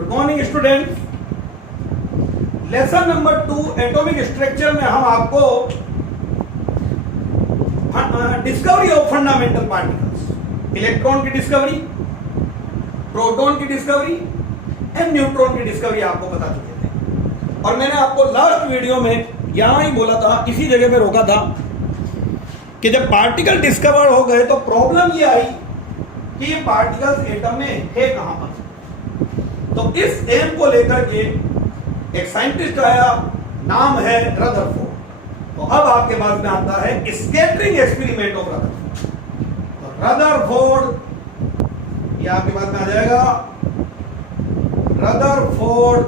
Good morning students. Lesson number 2 atomic structure में हम आपको discovery of fundamental particles, electron की डिस्कवरी, प्रोटॉन की डिस्कवरी एंड न्यूट्रॉन की डिस्कवरी आपको बता चुके थे। और मैंने आपको लास्ट वीडियो में यहां ही बोला था, इसी जगह पे रोका था कि जब पार्टिकल डिस्कवर हो गए तो प्रॉब्लम ये आई कि ये पार्टिकल्स एटम में है कहां पर। तो इस एम को लेकर के एक साइंटिस्ट आया, नाम है रदरफोर्ड। तो अब आपके पास में आता है स्कैटरिंग एक्सपेरिमेंट ऑफ रदरफोर्ड। तो रदरफोर्ड ये आपके पास में आ जाएगा, Rutherford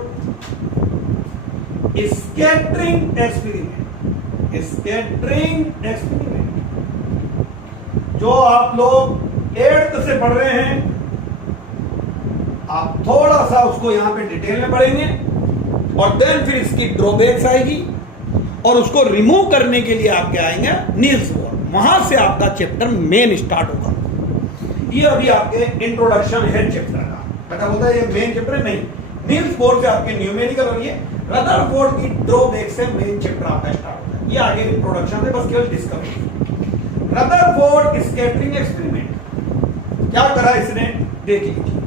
scattering experiment. Scattering experiment जो आप लोग 8th से पढ़ रहे हैं, आप थोड़ा सा उसको यहां पे डिटेल में पढ़ेंगे और देन फिर इसकी ड्रॉबैक्स आएगी और उसको रिमूव करने के लिए आपके आएंगे नील्स बोर। वहां से आपका चैप्टर मेन स्टार्ट होगा। ये अभी आपके इंट्रोडक्शन है चैप्टर का, पता बोलता है ये मेन चैप्टर है, नहीं। नील्स बोर से आपके न्यूमेरिकल और ये रदरफोर्ड की ड्रॉबैक से मेन चैप्टर आपका स्टार्ट होता है। ये आगे इंट्रोडक्शन है, बस केवल डिस्कवरी। रदरफोर्ड स्कैटरिंग एक्सपेरिमेंट क्या करा इसने, देख लीजिए।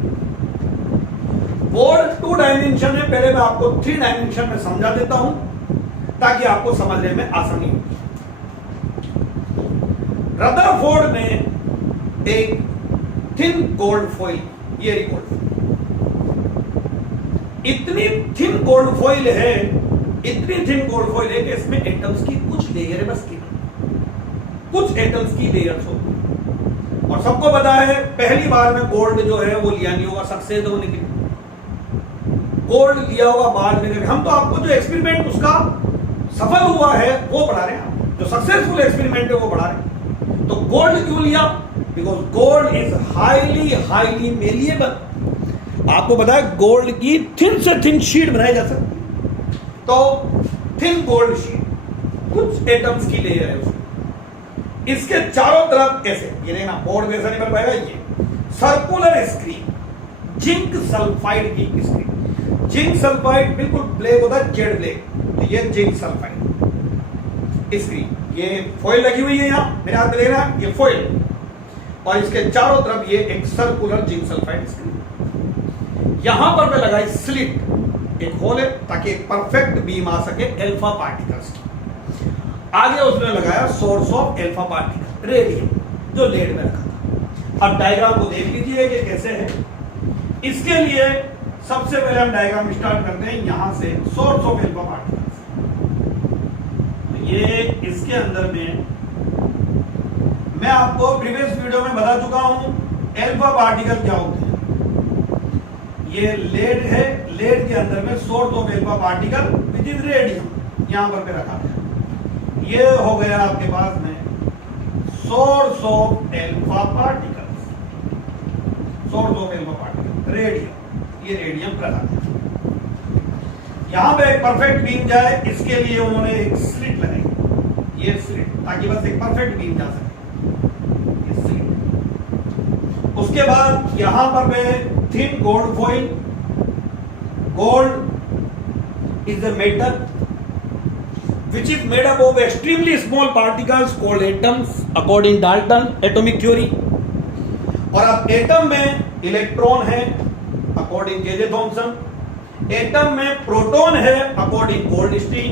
बोर्ड 2 डायमेंशन है, पहले मैं आपको 3 डायमेंशन में समझा देता हूं ताकि आपको समझने में आसानी हो। रदरफोर्ड ने एक थिन गोल्ड फॉइल, ये गोल्ड इतनी थिन गोल्ड फॉइल है, इतनी थिन गोल्ड फॉइल है कि इसमें एटम्स की कुछ लेयर है, बस कुछ एटम्स की लेयर्स होती है। और सबको पता है पहली बार में गोल्ड जो है वो लिया नहीं होगा सक्सेस होने के लिए, गोल्ड लिया होगा बाद में। हम तो आपको जो एक्सपेरिमेंट उसका सफल हुआ है वो पढ़ा रहे हैं, जो सक्सेसफुल एक्सपेरिमेंट है वो पढ़ा रहे हैं। तो गोल्ड क्यों लिया, because gold is highly malleable. आपको पता है गोल्ड की थिन से थिन शीट बनाई जा सकती है। तो थिन गोल्ड शीट, कुछ एटम्स की लेयर है उसमें, इसके चारों तरफ ऐसे, ये देखना बोर्ड में ऐसा नहीं बन पाएगा, ये सर्कुलर स्क्रीन, जिंक सल्फाइड की स्क्रीन। जिंक सल्फाइड बिल्कुल ब्लैक होता है, जेड ब्लैक, तो ये जिंक सल्फाइड स्क्रीन, ये फॉइल लगी हुई है यहां मेरे हाथ में देख रहा है, ये फॉइल, और इसके चारों तरफ ये एक सर्कुलर जिंक सल्फाइड स्क्रीन। यहां पर मैं लगाई स्लिट, एक होल है ताकि एक परफेक्ट बीम आ सके अल्फा पार्टिकल्स की। आगे उसने लगाया source of alpha particle, radium, जो लेड में रखा था। अब डायग्राम को देख लीजिए कि कैसे है। इसके लिए सबसे पहले हम डायग्राम स्टार्ट करते हैं यहां से, सोर्स ऑफ अल्फा पार्टिकल्स। ये इसके अंदर में मैं आपको प्रीवियस वीडियो में बता चुका हूं अल्फा पार्टिकल क्या होते हैं। ये लेड है, लेड के अंदर में source of alpha particle which is radium यहां पर रखा है। ये हो गया आपके पास में source of alpha particles, source of alpha particle radium, ये रेडियम प्रदान है। यहां पे एक परफेक्ट बीम जाए, इसके लिए उन्होंने एक स्लिट लगाई, ये स्लिट, ताकि बस एक परफेक्ट बीम जा सके, ये स्लिट। उसके बाद यहां पर मैं thin gold foil, gold is a metal which is made up of extremely small particles called atoms according Dalton atomic theory। और अब एटम में इलेक्ट्रॉन है अकॉर्डिंग जे थॉमसन, एटम में प्रोटॉन है अकॉर्डिंग गोल्डस्टीन,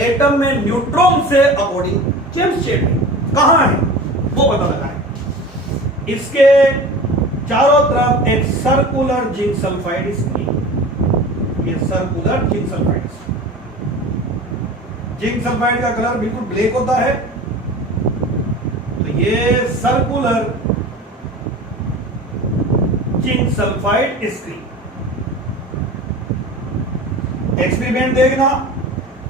एटम में neutron से according James Chadwick. कहां है वो पता लगा है। इसके चारों तरफ एक सर्कुलर जिंक सल्फाइड स्क्रीन, ये circular zinc sulphide screen. Zinc sulphide का कलर बिल्कुल ब्लैक होता है, तो ये circular zinc sulphide screen. Experiment देखना,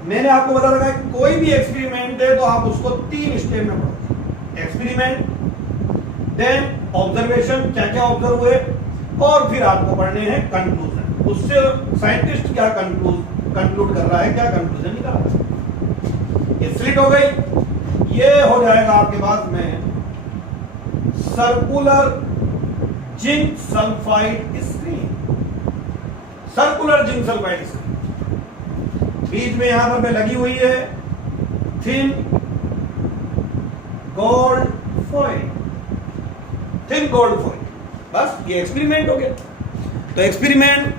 मैंने आपको बता रखा है कोई भी एक्सपेरिमेंट है तो आप उसको 3 स्टेप में पढ़ोगे। एक्सपेरिमेंट, देन ऑब्जर्वेशन, क्या क्या ऑब्जर्व हुए, और फिर आपको पढ़ने हैं कंक्लूजन। उससे साइंटिस्ट क्या कंक्लूड कर रहा है, क्या कंक्लूजन निकाल रहा है। ये स्लिट हो गई, ये हो जाएगा आपके पास में circular zinc sulphide screen. Circular zinc sulphide screen, बीच में यहां पर लगी हुई है thin gold foil, thin gold foil. बस ये एक्सपेरिमेंट हो गया। तो एक्सपेरिमेंट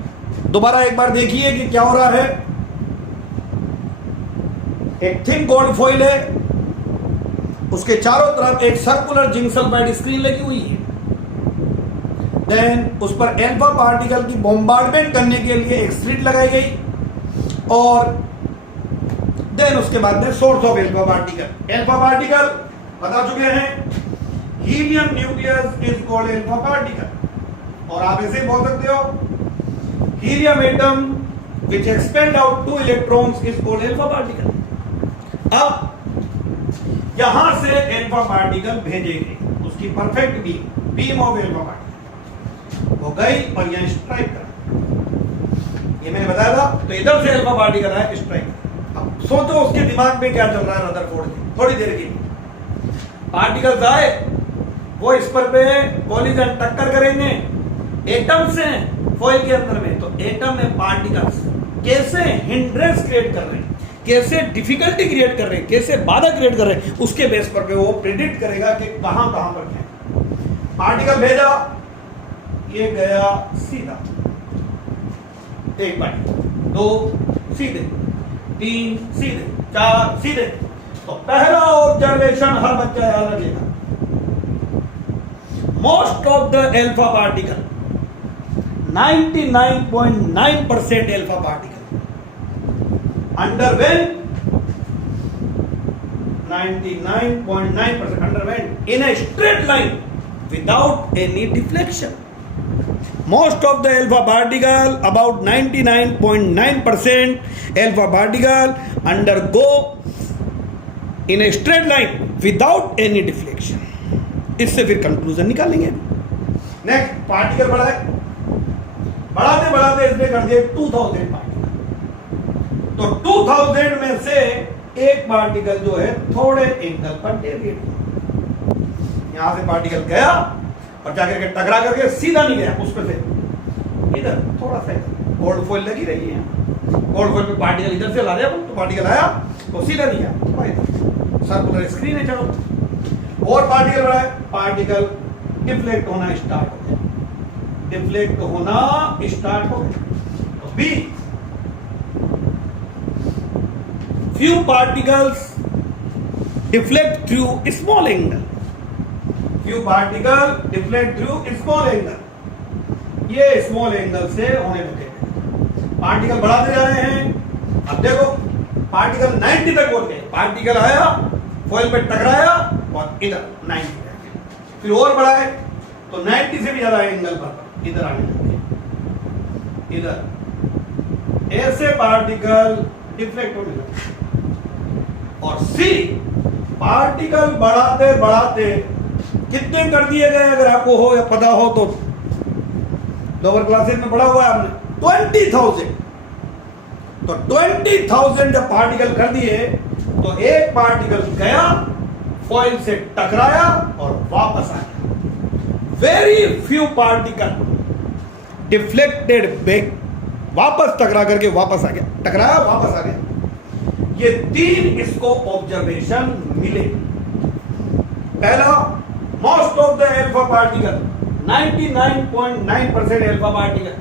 दोबारा एक बार देखिए कि क्या हो रहा है। एक थिन गोल्ड फॉइल है, उसके चारों तरफ एक सर्कुलर जिंक सल्फाइड स्क्रीन लगी हुई है। देन उस पर अल्फा पार्टिकल की बॉम्बार्डमेंट करने के लिए एक स्लिट लगाई गई और देन उसके बाद में source of alpha particle. Alpha particle बता चुके हैं, helium nucleus is called alpha particle, और आप ऐसे बोल सकते हो helium atom which expand out 2 electrons is called alpha particle. अब यहां से अल्फा पार्टिकल भेजे गए, उसकी perfect beam of alpha particle वो गई और यहां स्ट्राइक करा, ये मैंने बताया था। तो इधर से अल्फा पार्टिकल आया, स्ट्राइक। अब सोचो उसके दिमाग में क्या चल रहा है रदरफोर्ड के। थोड़ी देर के लिए पार्टिकल्स आए, वो इस पर पे कोलिजन टक्कर करेंगे, एटम से फॉइल के अंदर में। तो एटम में पार्टिकल्स कैसे हिंड्रेंस क्रिएट कर रहे हैं, कैसे डिफिकल्टी क्रिएट कर रहे हैं, कैसे बाधा क्रिएट कर रहे हैं, उसके बेस पर वो प्रिडिक्ट करेगा कि कहां कहां पर क्या है। पार्टिकल भेजा, ये गया सीधा, एक बार 2 सीधे, 3 सीधे, 4 सीधे। तो पहला ऑब्जर्वेशन हर बच्चा याद रखेगा, most of the alpha particle 99.9% alpha particle underwent 99.9% underwent in a straight line without any deflection. Most of the alpha particle, about 99.9% alpha particle undergo in a straight line without any deflection. इससे फिर conclusion निकालेंगे। Next particle बढ़ाए, बढ़ाते बढ़ाते इसने कर दिए 2000 particle. तो 2000 में से एक पार्टिकल जो है थोड़े एंगल पर डेविएट, यहां से पार्टिकल गया और जाकर के टकरा करके सीधा नहीं गया, उस पर से इधर थोड़ा सा गोल्ड फॉइल लगी रही है, गोल्ड फॉइल पे पार्टिकल इधर से ला दिया, तो पार्टिकल आया तो सीधा नहीं गया, सर्कुलर स्क्रीन है। चलो और पार्टिकल बढ़ा है, पार्टिकल डिफ्लेक्ट होना स्टार्ट हो गया, डिफ्लेक्ट होना स्टार्ट हो गया। तो B, few particles deflect through small angle, few particles deflect through small angle, ये स्मॉल एंगल से होने लगे। पार्टिकल बढ़ाते जा रहे हैं। अब देखो पार्टिकल 90 तक पहुंच गए, पार्टिकल आया फॉइल पे टकराया और इधर 90 तक, फिर और बढ़ाए तो 90 से भी ज्यादा एंगल पर इधर आने लगे, इधर ऐसे पार्टिकल डिफ्लेक्ट होने लगे। और सी, पार्टिकल बढ़ाते बढ़ाते कितने कर दिए गए, अगर आपको हो या पता हो तो लोअर क्लासेस में पढ़ा हुआ है आपने, 20,000। तो 20,000 जब पार्टिकल कर दिए तो एक पार्टिकल गया, फॉइल से टकराया और वापस आया। Very few particle deflected back, वापस टकरा करके वापस आ गया, टकराया वापस आ गया। ये 3 इसको ऑब्जर्वेशन मिले। पहला, most of the alpha particle 99.9% alpha particle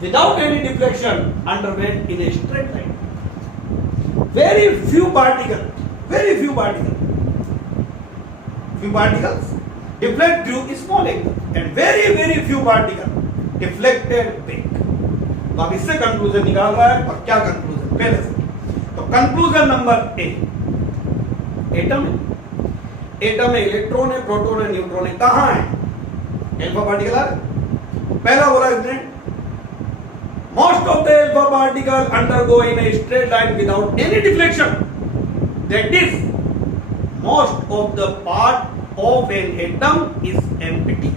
without any deflection underwent in a straight line. Very few particles deflect through small angle and very few particles deflected back. तो अब इससे कंक्लूजन निकाल रहा है। और क्या कंक्लूजन, पहले से तो कंक्लूजन नंबर ए, एटम है, एटम में इलेक्ट्रॉन है, प्रोटॉन है, न्यूट्रॉन है, कहां है अल्फा पार्टिकल आ रहा है। पहला बोला इसने, most of the alpha particle undergo in a straight line without any deflection, that is most of the part of an atom is empty.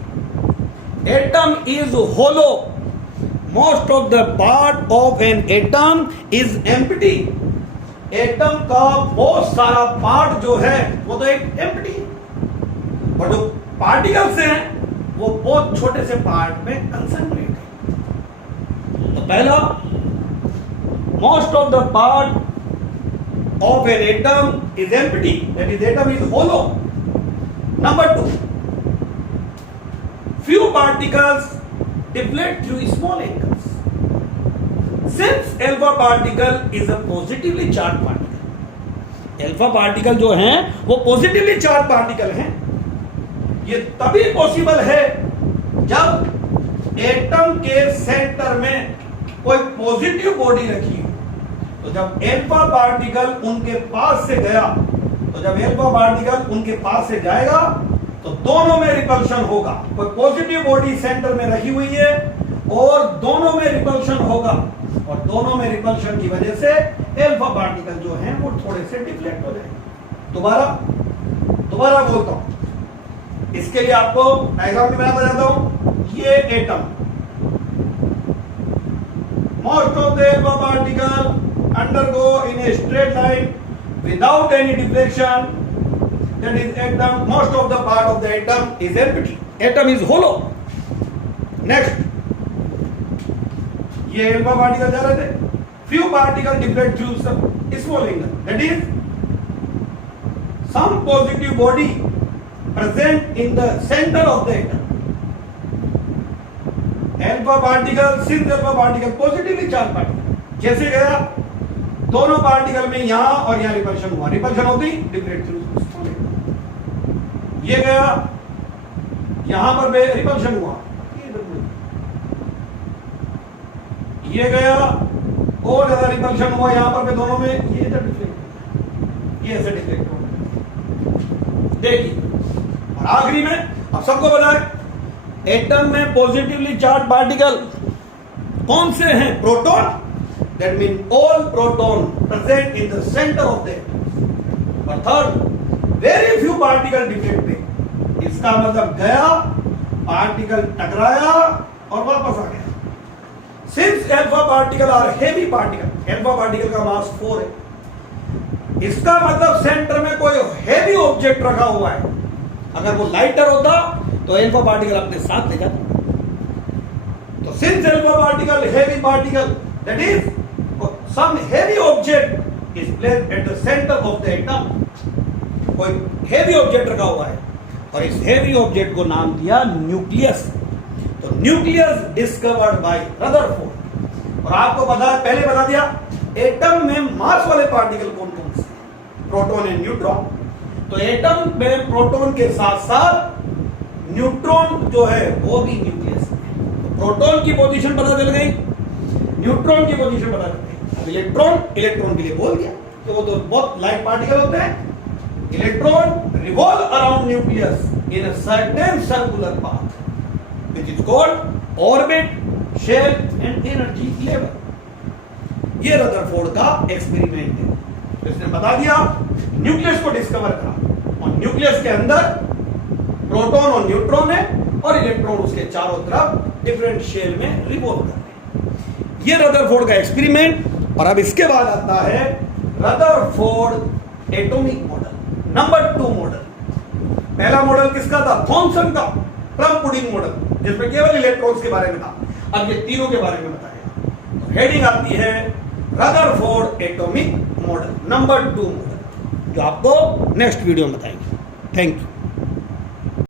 Atom is hollow, most of the part of an atom is empty. Atom का बहुत सारा part जो है वो तो एक empty, और जो पार्टिकल्स हैं वो बहुत छोटे से पार्ट में कंसंट्रेट है। तो पहला, most of the part of an atom is empty, that is atom is hollow. Number 2, few particles deflect through small angles. Since alpha particle is a positively charged particle, alpha particle जो हैं वो positively charged particle हैं. ये तभी possible है जब atom के centre में कोई पॉजिटिव बॉडी रखी हो. तो जब एल्फा पार्टिकल उनके पास से गया, तो जब एल्फा पार्टिकल उनके पास से जाएगा तो दोनों में रिपल्शन होगा. कोई पॉजिटिव बॉडी सेंटर में रखी हुई है और दोनों में रिपल्शन होगा, और दोनों में रिपल्शन की वजह से एल्फा पार्टिकल जो हैं वो थोड़े से डिफ्लेक्ट हो जाएंगे. दोबारा बोलता हूं, इसके लिए आपको डायग्राम में मैं बताता हूं. ये atom, most of the alpha particle undergo in a straight line without any deflection. That is atom. Most of the part of the atom is empty. Atom is hollow. Next, ये alpha particle जा रहे थे. Few particles deflect through some small angle. That is, some positive body present in the center of the atom. Alpha particle, since alpha particle positively charged particle, जैसे गया दोनों particle में यहां और यहां रिपल्शन हुआ. रिपल्शन होती डिफ्लेक्ट थ्रू. ये गया यहां पर रिपल्शन हुआ, ये गया और ज्यादा रिपल्शन हुआ यहां पर दोनों में. ये इधर डिफ्लेक्ट, ये ऐसे डिफ्लेक्ट हो. देखिए, और आखिरी में अब सबको बताएं, एटम में पॉजिटिवली चार्ज पार्टिकल कौन से हैं? Proton. That mean all proton present in the centre of the atom. और third, very few particle deflect. इसका मतलब गया, पार्टिकल टकराया और वापस आ गया. Since alpha particle are heavy particle, alpha particle का मास 4 है, इसका मतलब सेंटर में कोई हेवी ऑब्जेक्ट रखा हुआ है. अगर वो लाइटर होता तो एल्फा पार्टिकल अपने साथ ले जाता. तो since alpha particle heavy particle, that is some heavy object is placed at the centre of the atom. कोई हेवी ऑब्जेक्ट रखा हुआ है और इस हेवी ऑब्जेक्ट को नाम दिया न्यूक्लियस. तो न्यूक्लियस डिस्कवर्ड बाय रदरफोर्ड. और आपको पहले बता दिया एटम में मास वाले पार्टिकल कौन कौन से? Proton and neutron. तो एटम में प्रोटॉन के साथ साथ न्यूट्रॉन जो है वो भी न्यूक्लियस है. तो प्रोटॉन की पोजीशन पता चल गई, न्यूट्रॉन की पोजीशन पता चल गई. अब इलेक्ट्रॉन के लिए बोल दिया कि वो तो बहुत लाइट पार्टिकल होते हैं. Electron revolve around nucleus in a certain circular path, which is called orbit, shell and energy level. ये रदरफोर्ड का एक्सपेरिमेंट है. तो इसने बता दिया, न्यूक्लियस को डिस्कवर करा और न्यूक्लियस के अंदर प्रोटॉन और न्यूट्रॉन है और इलेक्ट्रॉन उसके चारों तरफ डिफरेंट शेल में रिवॉल्व कर रहे हैं. ये रदरफोर्ड का एक्सपेरिमेंट. और अब इसके बाद आता है Rutherford atomic model. Number 2 model. पहला मॉडल किसका था? थॉमसन का प्लम पुडिंग मॉडल, जिसमें केवल इलेक्ट्रॉन्स के बारे में था. अब ये तीनों के बारे में बताएगा. तो हेडिंग आती है Rutherford atomic model, number 2 model, जो आपको नेक्स्ट वीडियो में बताएंगे. Thank you.